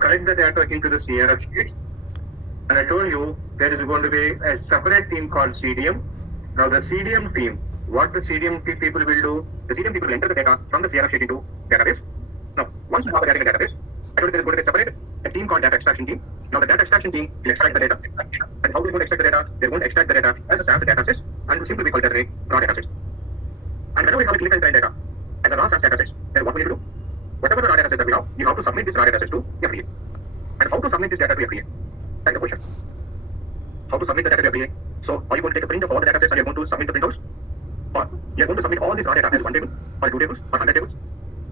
collect the data into the CRF sheet. And I told you there is going to be a separate team called CDM. Now the CDM team, what the CDM people will do, the CDM people will enter the data from the CRF sheet into database. Now, once you have the data in the database, I told you there is going to be separate a team called data extraction team. Now the data extraction team will extract the data. And how they're going to extract the data? They're going to extract the data as a SAS data sets and will simply be called as raw data sets. And whenever we have a clinical trial data as a raw SAS data sets, then what we need to do? Whatever the raw data sets that we have, you have to submit this raw data sets to FDA. And how to submit this data to FDA? That's the question. How to submit the data to FDA? So, are you going to take a print of all the data sets and you're going to submit the printouts? Or you're going to submit all this raw data as one table, or two tables, or 100 tables?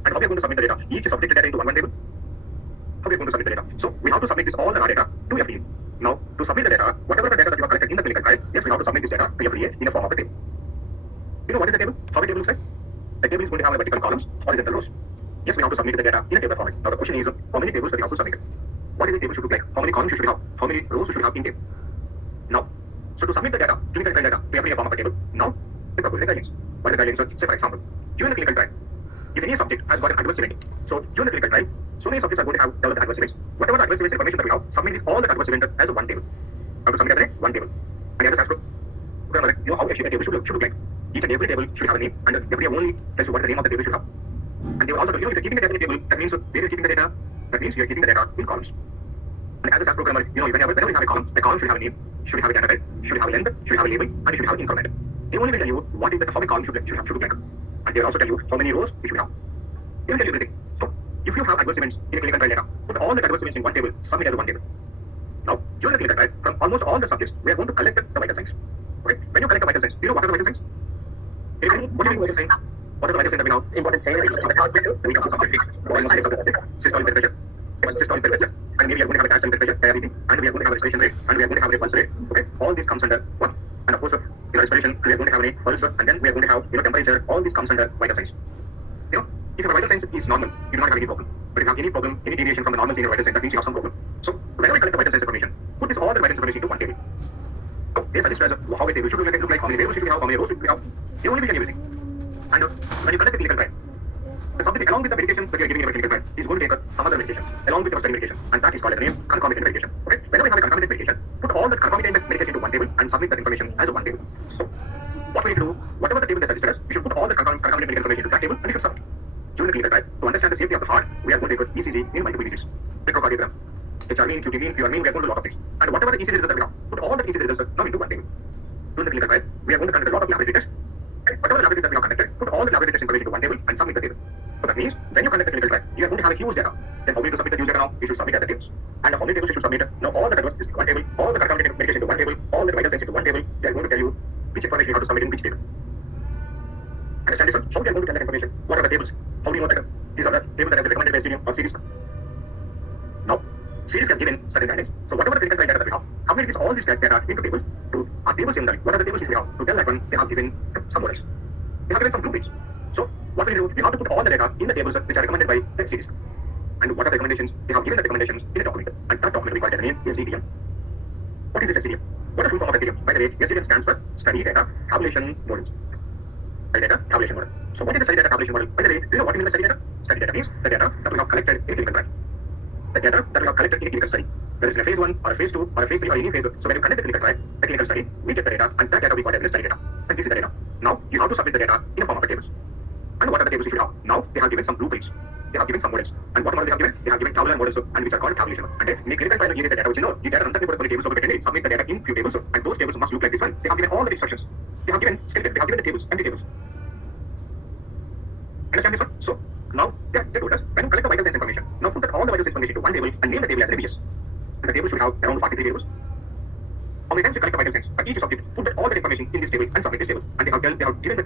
And how are you going to submit the data? Each is subject to data into one table. How are you going to submit the data? So, we have to submit this all the raw data to FDA. Now, to submit the data, whatever the data that you have collected in the clinical trial, yes, we have to submit this data to FDA in the form of a table. You know what is the table? How the table looks like? The table is going to have a vertical columns, horizontal rows. Yes, we have to submit the data in a table format. Now, the question is, how many tables do we have to submit? What is the table should look like? How many columns should we have? How many rows should we have in table? Now, so to submit the data, clinical trial data, we have to form of a table. Now, we have to guidelines. What are the guidelines? So, say for example, during the clinical trial, if any subject has got an adverse event, so during the clinical trial, so many subjects are going to have developed adverse events. Whatever the adverse events information that we have, submit all the adverse events as one table. Have to submit as one table. And the other side, you know how a table should look like. Each and every table should have a name, and every only tells you what the name of the table should have. And they will also, if you're keeping the data in the table, that means where you're keeping the data, that means you're keeping the data in columns. And as a SAS programmer, whenever you have a column should have a name, should have a data type, should have a length, should have a label, and it should have an increment. They only will tell you what is how many columns should look like. And they will also tell you how many rows you should have. They will tell you everything. So, if you have adverse events in a clinical trial data, put all the adverse events in one table, submit as one table. Now, during the clinical trial, from almost all the subjects, we are going to collect the vital signs. Okay? When you collect the vital signs, do you know what are the vital signs? What do you mean vital signs? What are the vital signs that we know? Important signs. We come to subject, systolic blood pressure, systolic blood pressure, and maybe we are going to have a diastolic blood pressure, diabetes, and we are going to have a respiration rate, and we are going to have a pulse rate. Okay, all this comes under what? And of course, respiration, and we are going to have a pulse, and then we are going to have temperature. All this comes under vital signs. If your vital signs is normal, you do not have any problem. But if you have any problem, any deviation from the normal in your vital signs, that means you have some problem. So whenever we collect the vital signs information, put all the vital information into one table. So they suggest how a table should look like, how many tables should we have, how many rows should we have. They only will tell you everything. And when you conduct the clinical trial, the subject along with the medication that you are giving in a clinical trial is going to take some other medication along with your study medication, and that is called as a name concomitant medication. Okay? Whenever you have a concomitant medication, put all the concomitant medication into one table and submit that information as a one table. So what we need to do, whatever the table they suggested us, we should put all the concomitant medication information into that table and we should submit. During the clinical trial, to understand the safety of the heart, we are going to take ECG in multiple digits, electrocardiogram, HRV, QTV, QRV, we are going to do a lot of things. And whatever the ECG results that we have, put all the ECG results now into one table. During the clinical trial, we are going to conduct a lot of laboratory tests. And whatever laboratory tests we have conducted, put all the laboratory test information into one table and submit the table. So that means when you conduct the clinical trial, you are going to have a huge data. Then how we to submit the huge data now? You should submit as the tables. And how many tables you should submit? Now all the tables is one table, all the concomitant medication into one table, all the vital signs into one table. They are going to tell you which information you have to submit in which table. Understand this one? How we are going to tell that information? What are the tables? How do you know that these are the tables that have been recommended by SDM or series? Now, series has given certain guidelines. So whatever the clinical trial data that we have, submit all these data into tables to our tables in what are the tables which we have? To tell that one, they have given some models. They have given some blueprints. So what we do, we have to put all the data in the tables which are recommended by that series. And what are the recommendations? They have given the recommendations in a document. And that document we call it as the name SDDM. What is this SDDM? What is the full form of SDDM? By the way, SDDM stands for Study Data Tabulation Model. Study Data Tabulation Model. So what is the Study Data Tabulation Model? By the way, do you know what we mean by study data? Study data means the data that we have collected in a clinical trial. The data that we have collected in a clinical study. Whether it's in a phase 1 or a phase 2 or a phase 3 or any phase. So when you conduct the clinical trial, the clinical study, we get the data and that data we call it as study data. And this is the data. Now you have to submit the data in a form of a tables. And what are the tables which we have? Now they have given some blueprints. They have given some models. And what model they have given? They have given tabular models and which are called tabulation. And in a clinical trial, you get the data which you know. The data runs the tables over the tables. Submit the data in few tables. And those tables must look like this one. They have given all the instructions. They have given stated. They have given the tables, empty tables. Understand this one? So now they told us when you collect the vital signs information, now put all the vital signs information to one table and name the table as NVS. And the table should have around 43 tables. How many times you collect the vital signs? For each subject, put all the information in this table and submit this table. And they have given the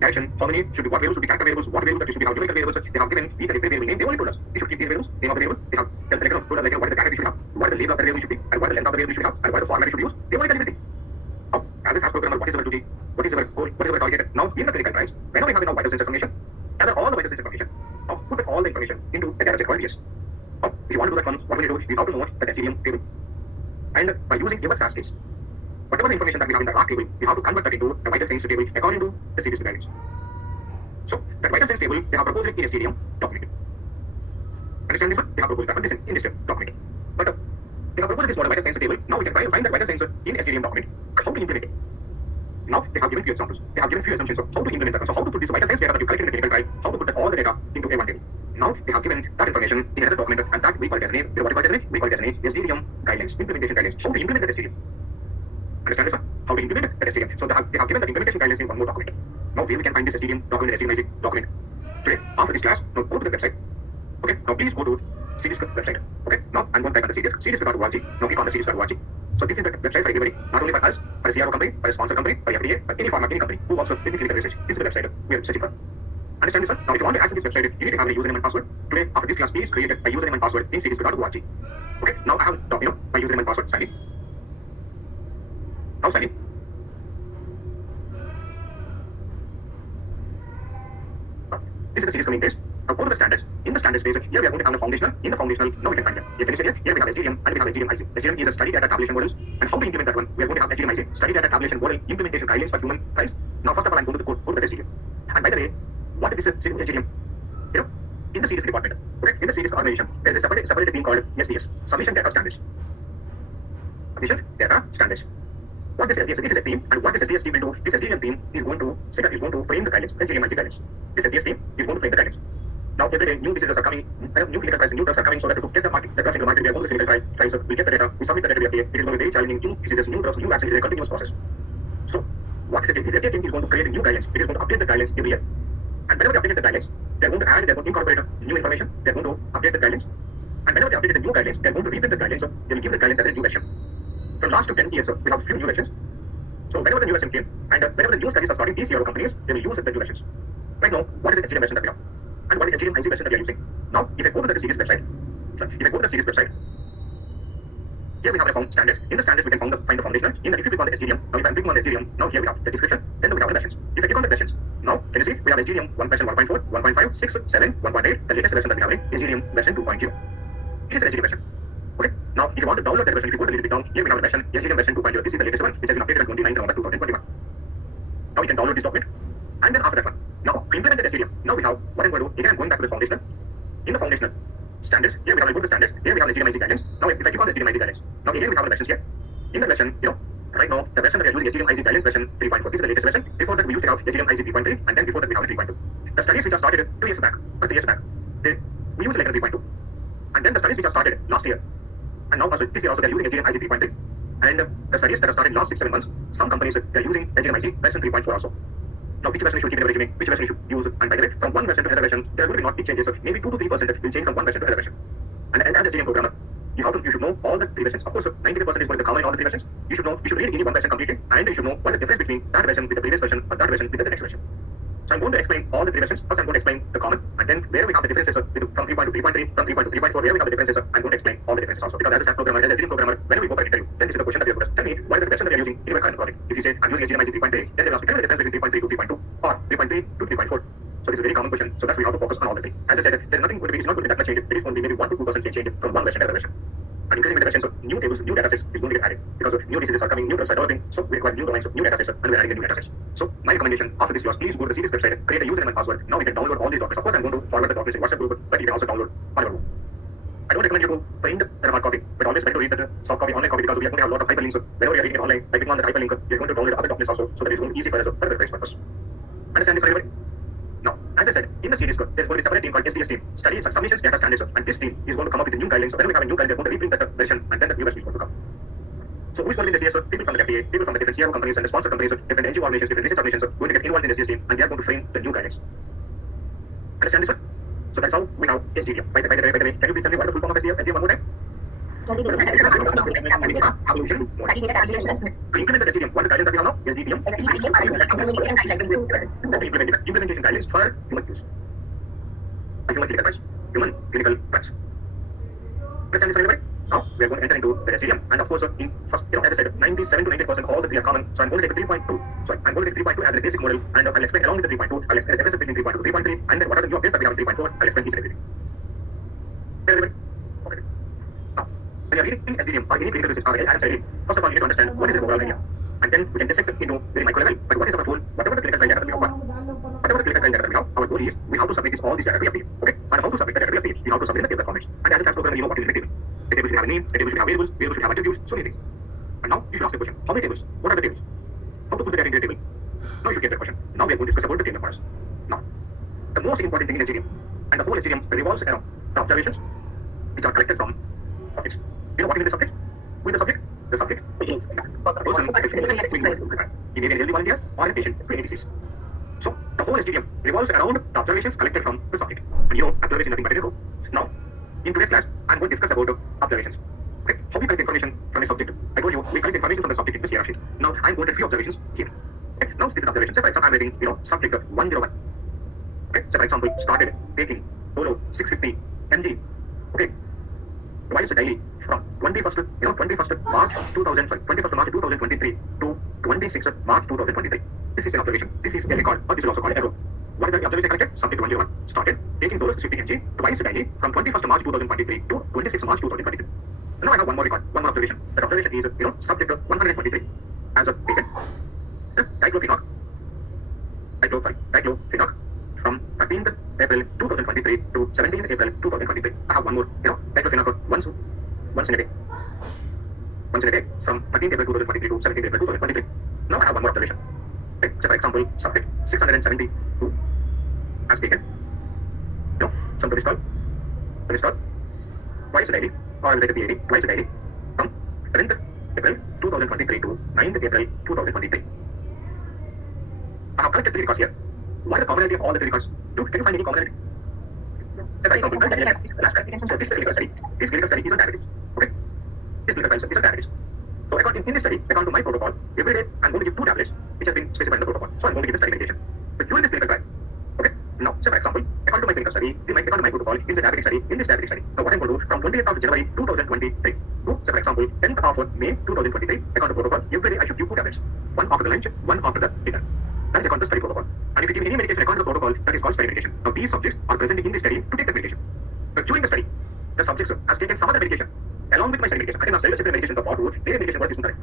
direction, how many should be, what variables should be character variables, what variables that should be numerical variables. They have given each and every variable name. They only told us we should keep these variables, name of the variable. They have told us like what is the character we should have, what is the label of the variable should be, and what is the length of the variable should have, and what is the format we should use. They only tell you everything. Now, as a SAS programmer, what is our duty? What is our goal? What is our target? Now, in the clinical trials, whenever we have enough vital signs information, gather all the vital signs information, now put all the information into the data set called NVS. Now, if you want to do that one, what we do is we have to know the SDDM table. And by using your SAS case, whatever the information that we have in the raw table, we have to convert that into the vital signs table according to the series guidelines. So, that vital signs table, they have proposed it in SDDM document. Understand this one? They have proposed this in this document. But they have proposed this model vital sensor table. Now we can find that vital sensor in SDM document. But how to implement it? Now they have given few examples. They have given few assumptions of how to implement that. So how to put this vital sense data that you collect in the clinical trial, how to put all the data into a one table. Now they have given that information in another document, and that we call it as an what we call it as an we call it as an SDM guidelines, implementation guidelines. How to implement the SDM. Understand this one? How to implement the SDM. So they have given the implementation guidelines in one more document. Now here we can find this SDM document, SDM document. Today, after this class, now go to the website. Okay, now please go to series website. Okay, now I'm going to type on the series.org. Now click on the series.org. So this is the website for everybody, not only for us, for a CRO company, for a sponsor company, for FDA, for any pharma, any company who works with clinical research. This is the website we are searching for. Understand this one? Now if you want to access this website, you need to have a username and password. Today, after this class, please create a username and password in series.org. Okay, now I have my username and password. Sign in. Now sign in. This is the series coming page. Now go to the standards. In the standards page, here we are going to have the foundational. In the foundational, now we can find here. Here we have SDM and we have SDM IC. SDM is the study data tabulation models. And how to implement that one? We are going to have SDM IC, study data tabulation model implementation guidelines for human trials. Now first of all, I'm going to go to the SDM. And by the way, what is this SDM? In the series department, okay, in the series organization, there is a separate team called SDS, Submission Data Standards. Submission Data Standards. What this SDS, it is a team, and what this SDS team will do, this SDM team is going to frame the guidelines, SDM IC guidelines. This SDS team is going to frame the guidelines. Now every day new diseases are coming, new clinical trials, new drugs are coming, so that to get the drugs into the market, we are going to clinical trials, we get the data, we submit the data to the FDA. It is going to be very challenging. New diseases, new drugs, new vaccines, it is a continuous process. So what is this SDM team is going to create new guidelines. It is going to update the guidelines every year. And whenever they update the guidelines, they are going to add, they are going to incorporate new information, they are going to update the guidelines. And whenever they update the new guidelines, they are going to reprint the guidelines, so they will give the guidelines as a new version. From last to 10 years, we have few new versions. So whenever the new version came, and whenever the new studies are starting, these CRO companies, they will use the new versions. Right now, what is the SDM version that we have? And what is the SDM IC version that we are using? Now, if I go to the series website, here we have a standards. In the standards, we can find the foundational. If you click on the SDM, now if I'm clicking on the SDM, now here we have the description, then we have the versions. If I click on the versions, now can you see we have SDM 1 version 1.4, 1.5, 6, 7, 1.8. The latest version that we have is SDM version 2.0. It is the SDM version. Okay. Now, if you want to download that version, if you go to the little bit down, here we have the version SDM version 2.0. This is the latest one, which has been updated on 29 November 2021. Now we can download this document, and then after that one, now to implement the SDM. Now we have what I'm going to do. Again, I'm going back to the foundational. In the foundational standards, here we have the standards. Here we have the SDM IC guidelines. Now if I click on the SDM IC guidelines, now here we have the versions here. In the version, right now the version that we are using SDM IC guidelines version 3.4. This is the latest version. Before that we used to have SDM IC 3.3, and then before that we have the 3.2. The studies which are started 2 years back, or 3 years back, we used like 3.2, and then the studies which are started last year, and now also this year also they are using SDM IC 3.3, and the studies that are started last 6-7 months, some companies they are using SDM IC version 3.4 also. Now, which version you should keep in every which version you should use, and by the way, from one version to another version, there will be not big changes. So maybe 2 to 3% will change from one version to another version. And as a SDM programmer, you should know all the 3 versions. Of course, 95% is going to be common in all the 3 versions. You should read any one version completely, and you should know what is the difference between that version with the previous version, or that version with the next version. So I'm going to explain all the 3 versions. First, I'm going to explain the common, and then where we have the differences from 3.2 to 3.3, from 3.2 to 3.4, where we have the differences. I'm going to explain all the differences also. Because as a SAP programmer, as a SDM programmer, whenever we go for an interview, then this is the question that we have to ask. Tell me, what is the version that we are using in your current project? If you say, I'm using SDM IC 3.3, then they will ask me, tell me the difference between 3.3 to 3.2, or 3.3 to 3.4. So this is a very common question. So that's why we have to focus on all the 3. As I said, there's nothing going to be, it's not going to be that much change. There is going to be maybe 1 to 2% change from one version to another version. And increasing with the versions of new tables, new data sets is going to get added because of new diseases are coming, new drugs are developing, so we require new domains of new data sets, and we're adding the new data sets. So my recommendation after this class, please go to the series website, create a username and password. Now we can download all these documents. Of course, I'm going to forward the documents in WhatsApp group, but you can also download on your own. I don't recommend you to print the hard copy, but always try to read the soft copy, online copy, because we are going to have a lot of hyperlinks. So whenever you are reading it online, typing on the hyperlink, you're going to download other documents also, so that it's going to be easy for us for the reference purpose. Understand this, everybody? Now, as I said, in the series code, there's going to be a separate team called SDS team, studies and submissions data standards, and this team is going to come up with the new guidelines. So when we have a new guideline, they're going to reprint that version, and then the new version is going to come. So who is going to be in the SDS? People from the FDA, people from the different CRO companies and the sponsor companies, different NGO organizations, different research organizations are going to get involved in the SDS team, and they are going to frame the new guidelines. Understand this one? So that's how we have SDM. By the way, can you please tell me what the full form of SDM one more time? To implement the SDM, what the guidelines that we have now? SDM. Implementation guidelines for human use. Human clinical trials. Human clinical trials. Understand this, everybody? Now we are going to enter into the SDM, and of course, in first, as I said, 97 to 98% all the 3 are common. So I'm going to take the 3.2. So I'm going to take 3.2 as the basic model, and I'll explain along with the 3.2. I'll explain the difference between 3.2 to 3.3, and then what are the new updates that we have in 3.4. I'll explain each and everything. Everybody? Okay. Now, when you're reading SDM or any clinical research or any study, first of all, you need to understand what is the overall idea, and then we can dissect it into very micro level. But what is our goal? Whatever the clinical trial data that we have, whatever the clinical trial data that we have, our goal is we have to submit all these data to the FDA. Okay. And how to submit the data to the FDA? We have to submit the paper format. program, you know what is in the table. The table should have a name, the table should have variables, variables should have attributes, so many things. And now you should ask the question, how many tables? What are the tables? How to put the data into the table? Now you should get the question. Now we are going to discuss about the table first. Now, the most important thing in SDM, and the whole SDM revolves around the observations which are collected from subjects. You know what is the subject? Who is the subject? The subject is a person he may be a healthy volunteer or a patient with any disease. So the whole SDM revolves around the observations collected from the subject. And you know, observation is nothing but a row. Now, in today's class, I'm going to discuss about observations. Okay? How we collect information from a subject. I told you, we collect information from the subject in this hierarchy. Now, I'm going to few observations here. Okay? Now, this is observation. Say for example, I'm writing, subject 101. Okay? So for example, started taking Polo 650 mg. Okay? Twice daily from 21st March 2023 to 26th March 2023. This is an observation. This is a record, or this is also called a row. What is the observation collected? Subject 101 started taking dose 50 mg twice daily from 21st March 2023 to 26th March 2023. Now I have one more record, one more observation. That observation is, subject 123 as a patient, diclofenac from 13th April 2023 to 17th April 2023. I have one more, diclofenac once in a day from 13th April 2023 to 17th April 2023. Now I have one more observation. Okay, so for example, subject 672 as taken, some cholesterol twice daily, or like a PAD, twice daily from 10th April 2023 to 9th April 2023. I have collected 3 records here. What is the commonality of all the 3 records? Can you find any commonality? Say for example, so this clinical study is on diabetes. Okay? This clinical study is on diabetes. So in this study, according to my protocol, every day I'm going to give 2 tablets which has been specified in the protocol. So I'm going to give the study medication. But during this clinical trial, okay? Now, say for example, according to my clinical study, according to my protocol, in this diabetic study, now what I'm going to do from 20th of January 2023 to, say for example, 10th of May 2023, according to protocol, every day I should give 2 tablets. One after the lunch, one after the dinner. That is according to study protocol. And if you give any medication according to the protocol, that is called study medication. Now these subjects are presenting in the study to take the medication. But during the study, the subjects has taken some other medication along with my study medication. I cannot study the medication for part 2, their medication what is correct.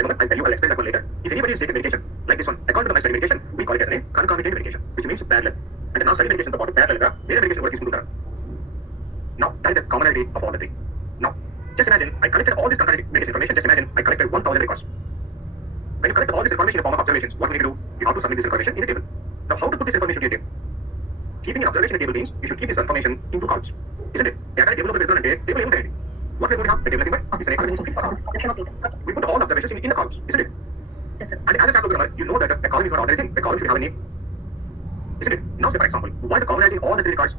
I'll tell you, I'll explain that one later. If anybody has taken medication like this one, according to my study medication, we call it as a name concomitant medication, which means parallel. And now study medication for part 2 parallel, their medication what is correct. Now that is the commonality of all the 3. Now, just imagine I collected all this concomitant medication information. Just imagine I collected 1,000 records. When you collect all this information in the form of observations, what we need to do? You have to submit this information in a table. Now, how to put this information in a table? Keeping an observation in a table means you should keep this information into columns, isn't it? The table of the result and table empty. What we are going to have? The table nothing but is we put all the observations in the columns, isn't it? Yes, sir. And as a sample grammar, you know that a column is not ordinary thing. The column should have a name, isn't it? Now, say for example, what is the commonality in all the 3 records?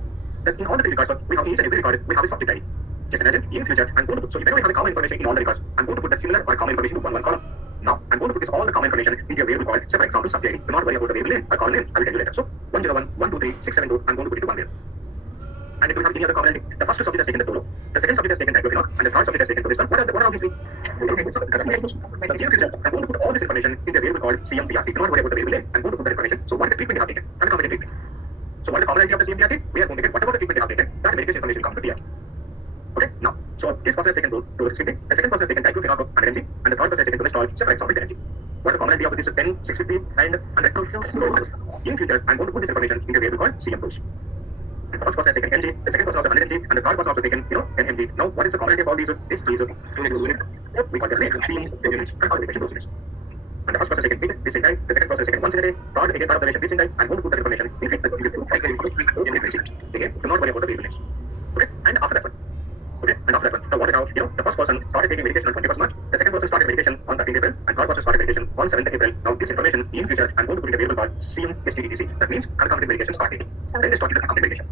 That in all the 3 records, we have each and every record, we have a subject ID. Just imagine in future, I'm going to put, so if I have a common information in all the records, I'm going to put that similar or common information in one column. Now, I'm going to put all the common information into a variable called, say for example, subject ID. Do not worry about the variable name or column name. I will tell you later. So, 101, 123, 672, I'm going to put it to 1 there. And if we have any other commonality, the first subject has taken the Tolo, the second subject has taken diclofenac, and the third subject has taken cholesterol. What are all these 3? Okay, so I'm going to put all this information in the variable called CMPRT. Do not worry about the variable name. I'm going to put the information. So, what is the treatment you have taken? Concomitant treatment. So, what is the commonality of the CMPRT? We are going to get whatever the treatment you have taken, that medication information comes to PRT. Okay, now, so this person has taken dose 50, the second person has taken diclofenac 100 mg, and the third person has taken cholesterol, say for example, 10 mg. What is the commonality of this 10, 650, and 100? In future, I'm going to put this information in the variable called CM dose. The first person has taken mg, the second person also 100 mg, and the third person also taken, 10 mg. Now, what is the commonality of all these? These 3 units. We call them units, and concentration dose units. And the first person has taken this entire, the second person has taken once in a day, third again part of the this entire. I'm going to put that information in fixed again, do not worry about the variable names. Okay, and after that one. Okay, and after that one, so what now? The first person started taking medication on 21st March, the second person started medication on 13th April, and third person started medication on 7th April. Now, this information in future, I'm going to put in a variable called CM-STDDC. That means concomitant medication start date. Then they started the concomitant medication.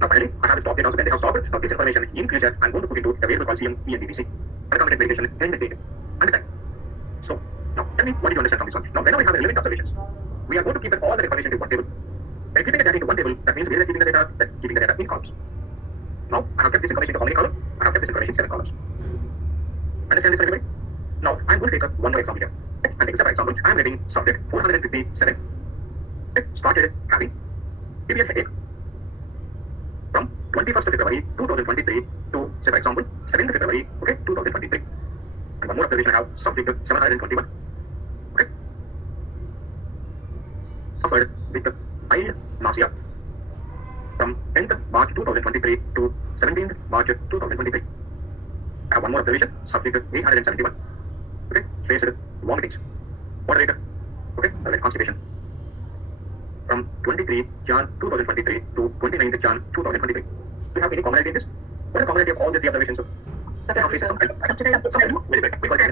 Now, finally, I have a stop date also. When they have stopped, now this information in future, I'm going to put into a variable called CM-ENDDC. Concomitant medication and the date and the time. So, now, tell me, what do you understand from this one? Now, whenever we have relevant observations, we are going to keep all the information in one table. When keeping the data into one table, that means we are keeping the data in columns. Now, I have kept this information in how many columns? I have kept this information in 7 columns. Understand this, everybody? Now, I'm going to take one more example here. And take a example. I'm reading subject 457. Started having severe headache from 21st February 2023 to, say for example, 7th February, 2023. And one more observation I have, subject 721. Okay? Suffered with mild nausea from 10th March 2023 to 17th March March 2023. I have one more observation, subject 871. Okay, faced vomitings. Water rate. Okay, constipation. From 23 Jan 2023 to 29th Jan 2023. Do you have any commonality in this? What is the commonality of all these observations? Some kind of very good. We call it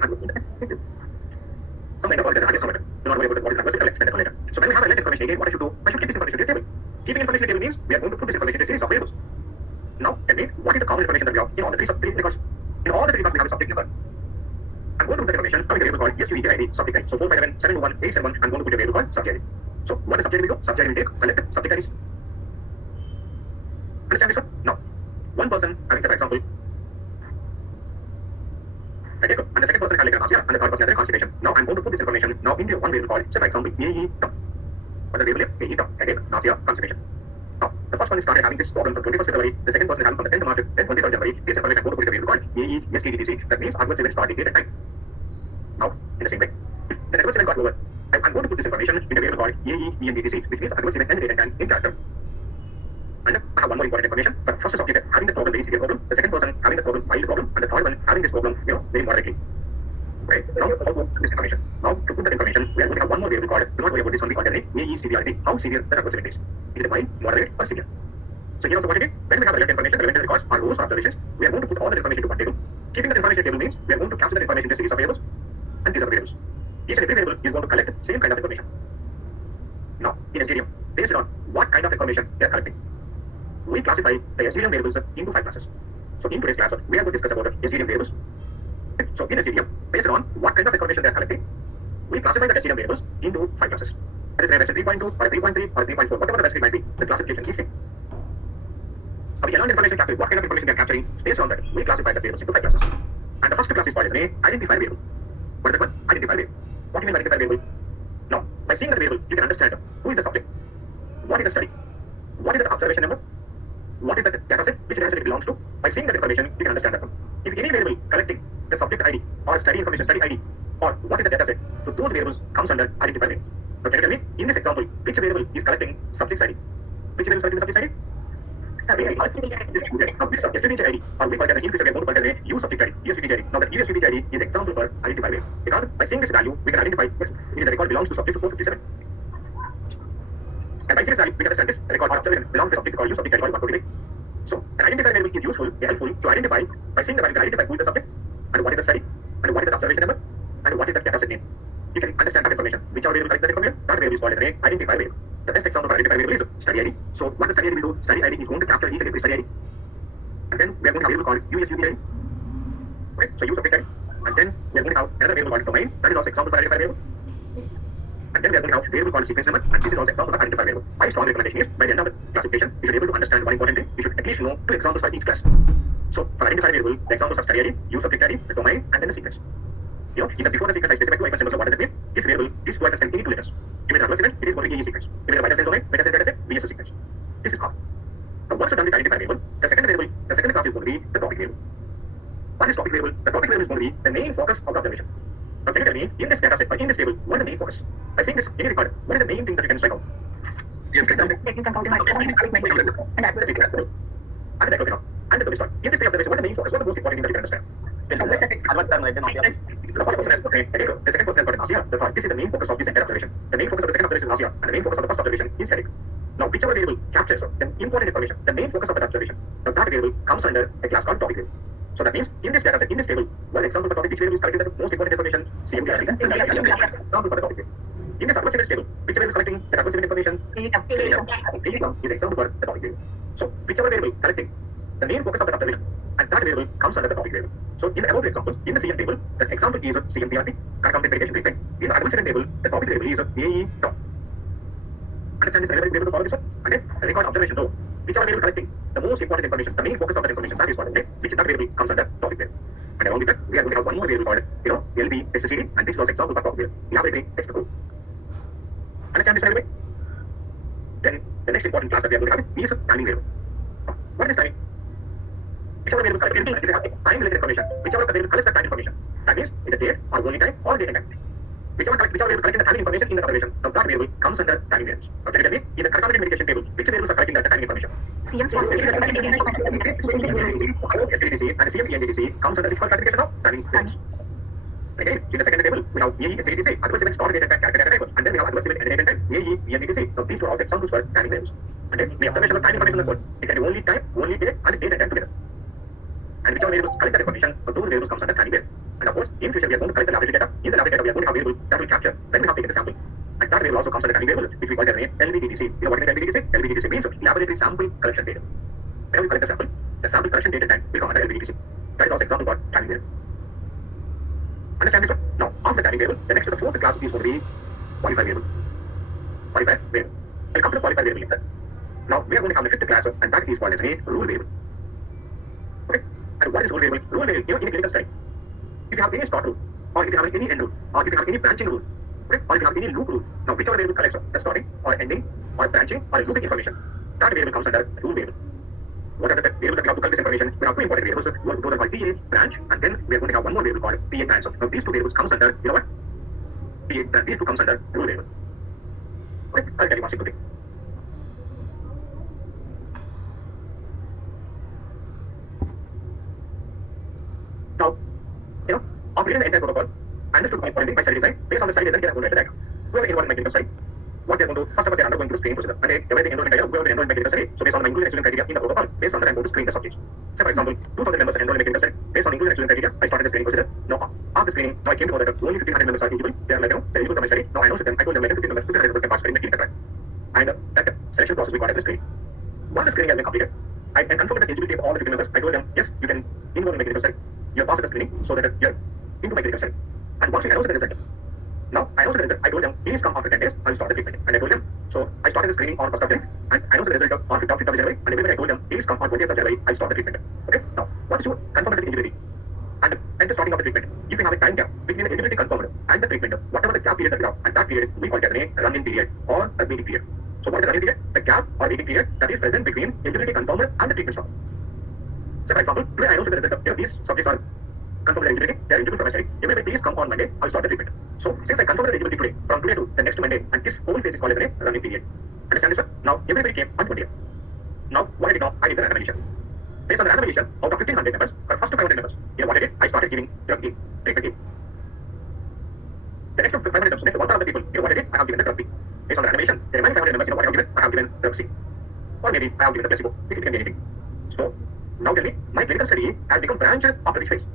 some kind of call it as do not worry about what is adverse, we'll explain that later. So when we have relevant information again, what I should do? I should keep this information in the table. Keeping information in the table means we are going to put this information in a series of variables. Now, tell me, what is the common information that we have in all the three records? In all the three records, we have a subject number. I'm going to put the information coming to a variable called SUVJID, subject ID. So 457 721 871, I'm going to put a variable called subject ID. So what is subject ID? Subject ID will take collect subject IDs. Understand this one? Now, one person having, say, for example, and the second person had like nausea, and the third person had constipation. Now I'm going to put this information now into one variable called, say, for example, AE term. What the variable is? AE term, headache, nausea, constipation. Now, the first one started having this problem from 21st February, the second person having from the 10th March, then 23rd January. This information I'm going to put in a variable called AE STDTC. That means adverse event starting date and time. Now, in the same way, if the adverse event got over, I'm going to put this information in a variable called AE EMDTC, which means adverse event and date and time in character. And I have one more important information. The first subject having the problem, very severe problem. The second person having the problem, mild problem, and the third one having this problem, very moderately. Right? Now, all this information. Now, to put that information, we are going to have one more variable called. Do not worry about this one. We call it AE severity. How severe the adverse event is? Is it mild, moderate, or severe? So here also what it is. When we have relevant information, relevant records, or rows or observations, we are going to put all that information into one table. Keeping that information table means we are going to capture that information in a series of variables, and these are variables. Each and every variable is going to collect the same kind of information. Now, in SDDM, based on what kind of information they are collecting, we classify the SDDM variables into 5 classes. So in today's class, we are going to discuss about the SDDM variables. So in SDDM, based on what kind of information they are collecting, we classify the SDDM variables into 5 classes. That is version 3.2 or 3.3 or 3.4, whatever the version might be, the classification is same. Now we learn information capturing, what kind of information they are capturing, based on that, we classify the variables into 5 classes. And the first class is called as an identifier variable. What is that one? Identifier variable. What do you mean by identifier variable? Now, by seeing the variable, you can understand who is the subject, what is the study, what is the observation number, what is the data set, which data set it belongs to. By seeing that information, you can understand that one. If any variable collecting the subject ID or study information study ID or what is the data set, so those variables comes under identifier variables. Now can you tell me, in this example, which variable is collecting subject ID? Which variable is collecting the subject ID? Now this subject ID, or we call it as in future we are going to call it U subject ID, USVT ID. Now the USVT ID is example for identifier variable. Because by seeing this value, we can identify yes, the record belongs to subject 457. And by seeing this value, we can understand this record or observation belongs to subject called U subject ID 143. So an identifier variable is useful, helpful to identify, by seeing the value, to identify who is the subject, and what is the study, and what is the observation number, and what is the data set name. You can understand that information. Which are variable collects that information? That variable is called as an identifier variable. The best example of identifier variable is study ID. So what the study ID will do? Study ID is going to capture each and every study ID. And then we are going to have a variable called USUV ID. Right? So U subject ID. And then we are going to have another variable called domain. That is also example for identifier variable. And then we are going to have a variable called sequence number. And this is also example for identifier variable. My strong recommendation is by the end of the classification, you should be able to understand one important thing. You should at least know 2 examples for each class. So for identifier variable, the examples are study ID, U subject ID, the domain, and then the sequence. You know, even before the sequence, I specify 2 items symbols of what does it mean? This variable is 2 items and 82 letters. If it is adverse event, it is going to be AE sequence. If it is a vital domain, vital data set, VS sequence. This is how. Now once you're done with the identifier variable, the second class is going to be the topic variable. What is topic variable? The topic variable is going to be the main focus of the observation. Now can you tell me, in this data set, or in this table, what is the main focus? By saying this, in a record, what is the main thing that you can strike out? And the closing out. And the closing out. In this observation, what is the main focus? What is the most important thing that you can understand? The second person has got nausea. This is the main focus of this entire observation. The main focus of the second observation is nausea, and the main focus of the first observation is headache. Now, whichever variable captures the important information, the main focus of that observation, now that variable comes under a class called topic variable. So that means in this data set, in this table, one example for topic, which variable is collecting the most important information, CMD. Example for the topic variable. In this adverse event table, which variable is collecting the adverse event information? Is example for the topic variable. So whichever variable collecting the main focus of the observation, and that variable comes under the topic variable. So in the above examples, in the CM table, the example is CMPRT, concomitant medication treatment. In the adverse event table, the topic variable is AE top. Understand this relevant variable to follow this one? And then record observation though. Whichever variable collecting the most important information, the main focus of that information, that is what, okay? Which that variable comes under topic variable. And along with that, we are going to have one more variable called, LB, text CD, and this was example for topic variable. Elaborately, text code. Understand this right away? Then the next important class that we are going to have is timing variable. What is timing? Whichever variable collects time-related information, whichever variable collects that time information, that means in the date or only time or date and time. Whichever variable collecting the timing information in the observation, now that variable comes under timing variables. Now can you tell me, in the concomitant medication table, which variables are collecting that timing information? ADDC comes under which classification of timing variables. Again, in the second table, we have AE and ADDC, adverse event stored data character data table, and then we have adverse event entertainment time, AE, and ADDC. Now these two are all examples for timing variables. And then the observation of time information in the code. It can be only time, only date, and date and time together. And whichever variables collect that information, those variables comes under timing variable. And of course, in future we are going to collect the laboratory data. In the laboratory data, we are going to have variable that will capture when we have taken the sample. And that variable also comes under timing variable, which we call the name LVDTC. You know what is LVDTC? LVDTC means laboratory sample collection data. When we collect the sample collection data time will come under LVDTC. That is also example for timing variable. Understand this one? Now, after timing variable, the next to the fourth class is going to be qualifier variable. Qualifier variable. We'll come to the qualifier variable later. Now, we are going to come to the fifth class, and that is called as a rule variable. Okay? And what is rule variable? Rule variable, in a clinical study, if you have any start rule, or if you have any end rule, or if you have any branching rule, okay, or if you have any loop rule, now whichever variable collects the starting, or ending, or branching, or looping information, that variable comes under rule variable. What are the variables that we have to collect this information? We have two important variables. Those are called PA, branch, and then we are going to have one more variable called PA, branch. So now these two variables comes under, you know what? PA, these two comes under rule variable. Okay, I'll tell you one simple thing. Now, you know, after reading the entire protocol, I understood my point by study design. Based on the study design, here I'm going to write the diagram. Whoever involved in my clinical study, what they're going to, first of all, they're undergoing through screening procedure. And they evaluate the enrollment criteria, whoever enrolled in my clinical study. So based on my inclusion exclusion criteria in the protocol, based on that I'm going to screen the subjects. Say for example, 2,000 members enrolled in my clinical study. Based on inclusion exclusion criteria, I started the screening procedure. Now, after screening, now I came to know that only 1,500 members are eligible. They are like, they're eligible for my study. Now I announced them, I told them like 15 members, 1,500 members can participate in the clinical trial. And that selection process we got at the screening. Once the screening has been completed, I confirmed the eligibility of all the 15 members. I told them, yes, you can enroll in my clinical study. You're passed the screening so that you're into my clinical study. And once we announced the result, now I announced the result, I told them, please come after 10 days, I'll start the treatment. And I told them, so I started the screening on 1st of January, and I announced the result on 5th of January, and everybody I told them, please come on 20th of January, I'll start the treatment. Okay, now, once you confirm the eligibility, and at the starting of the treatment, if you have a time gap between the eligibility confirmed and the treatment, whatever the gap period that you have, and that period we call it as a run-in period or a waiting period. So what is the run-in period? The gap or waiting period that is present between eligibility confirmed and the treatment stop. So for example, today I announced the result of these subjects are confirmed the eligibility, they are eligible for my study. Everybody please come on Monday, I'll start the treatment. So since I confirmed the eligibility today, from today to the next Monday, and this whole phase is called as a running period. Understand this one? Now everybody came on 20th. Now what I did now, I did the randomization. Based on the randomization, out of 1,500 members, for first to 500 members, you know what I did? I started giving drug A, treatment A. The next to 500 members, next to 1,000 people, you know what I did? I have given the drug B. Based on the randomization, the remaining 500 members, you know what I have given? I have given drug C. Or maybe I have given the placebo. It can be anything. So now tell me, my clinical study has become branched after which phase?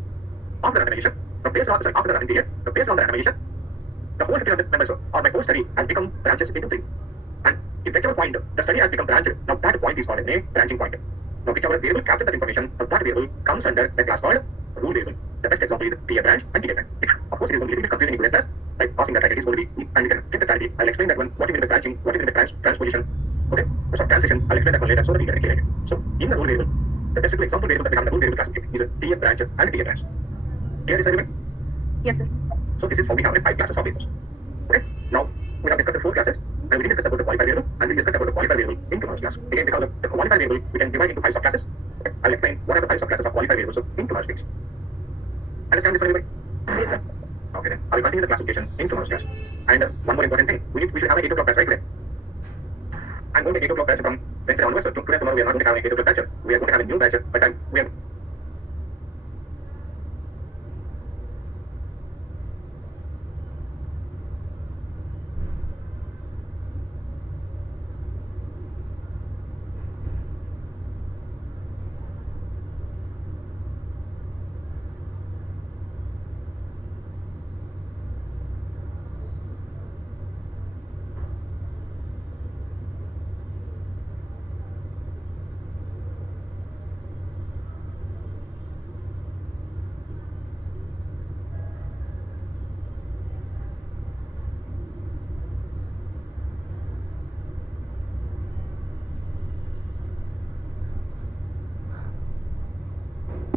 After the randomization, after the running period, based on the randomization, the whole 1,500 members or my whole study has become branches into three. And if whichever point the study has become branched, now that point is called as a branching point. Now whichever variable captures that information, now that variable comes under the class called rule variable. The best example is PA branch and PA branch. Of course, it is going to be a little bit confusing in English class. Like passing that like it is going to be, and you can get the clarity. I'll explain that one. What you mean by branching, what you mean by transposition. Okay, so transition, I'll explain that one later so that we get it clear. So in the rule variable, the best example variable that we have in the rule variable classification is a PA branch and PA branch. Clear this argument? Yes, sir. So this is how we have 5 classes of variables. Okay, now we have discussed the 4 classes, and we discussed about the qualifier variable, and we discussed about the qualifier variable in tomorrow's class. Again, because of the qualifier variable, we can divide into 5 subclasses. Okay, I'll explain what are the 5 subclasses of qualifier variables in tomorrow's class. Understand this, everybody? Yes, sir. Okay, then I will continue the classification in tomorrow's class. And one more important thing, we should have an 8 o'clock batch right today. I'm going to 8 o'clock batch from Wednesday onwards. So today, tomorrow, we are not going to have an 8 o'clock batch. We are going to have a new batch. But we are